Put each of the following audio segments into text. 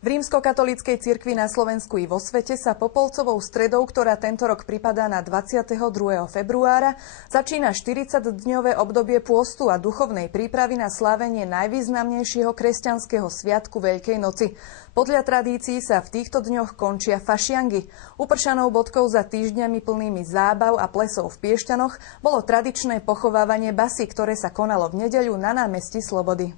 V rímskokatolíckej cirkvi na Slovensku i vo svete sa Popolcovou stredou, ktorá tento rok pripadá na 22. februára, začína 40-dňové obdobie pôstu a duchovnej prípravy na slávenie najvýznamnejšieho kresťanského sviatku Veľkej noci. Podľa tradícií sa v týchto dňoch končia fašiangy. Upršanou bodkou za týždňami plnými zábav a plesov v Piešťanoch bolo tradičné pochovávanie basy, ktoré sa konalo v nedeľu na námestí Slobody.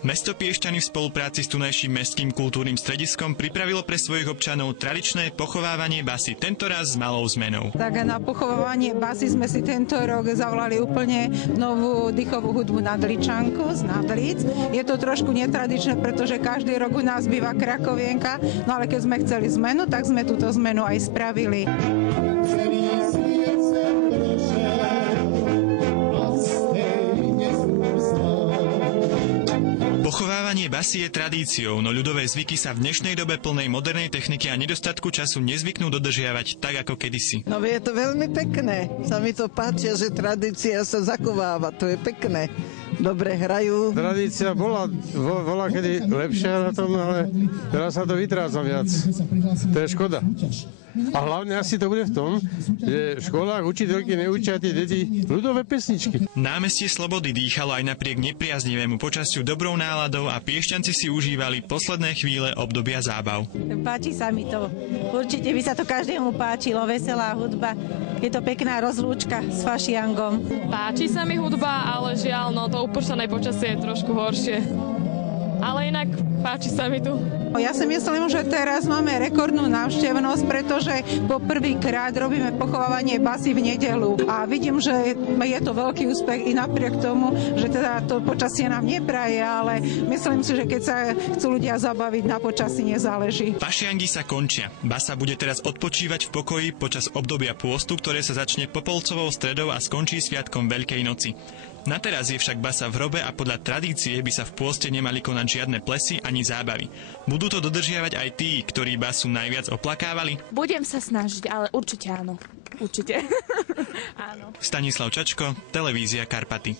Mesto Piešťany v spolupráci s tunajším mestským kultúrnym strediskom pripravilo pre svojich občanov tradičné pochovávanie basy, tentoraz s malou zmenou. Tak na pochovávanie basy sme si tento rok zavolali úplne novú dýchovú hudbu Nadličanku z Nadlic. Je to trošku netradičné, pretože každý rok u nás býva Krakovienka, no ale keď sme chceli zmenu, tak sme túto zmenu aj spravili. Pochovávanie basy je tradíciou, no ľudové zvyky sa v dnešnej dobe plnej modernej techniky a nedostatku času nezvyknú dodržiavať tak ako kedysi. No je to veľmi pekné. Sa mi to páči, že tradícia sa zachováva. To je pekné. Dobre hrajú. Tradícia bola kedy lepšia na tom, ale teraz sa to vytráca viac. To je škoda. A hlavne asi to bude v tom, že v školách učiteľky neučia tie deti ľudové pesničky. Námestie Slobody dýchalo aj napriek nepriaznivému počasiu dobrou náladou a Piešťanci si užívali posledné chvíle obdobia zábav. Páči sa mi to. Určite by sa to každému páčilo. Veselá hudba. Je to pekná rozlúčka s fašiangom. Páči sa mi hudba, ale žiaľ, no to upršané počasie je trošku horšie. Ale inak páči sa mi tu. Ja si myslím, že teraz máme rekordnú návštevnosť, pretože po prvýkrát robíme pochovávanie basy v nedeľu. A vidím, že je to veľký úspech i napriek tomu, že teda to počasie nám nepraje, ale myslím si, že keď sa chcú ľudia zabaviť, na počasí nezáleží. Fašiangy sa končia. Basa bude teraz odpočívať v pokoji počas obdobia pôstu, ktoré sa začne Popolcovou stredou a skončí sviatkom Veľkej noci. Na teraz je však basa v hrobe a podľa tradície by sa v pôste nemali konať žiadne plesy ani zábavy. Budú to dodržiavať aj tí, ktorí basu najviac oplakávali? Budem sa snažiť, ale určite áno. Určite. Áno. Stanislav Čačko, Televízia Karpaty.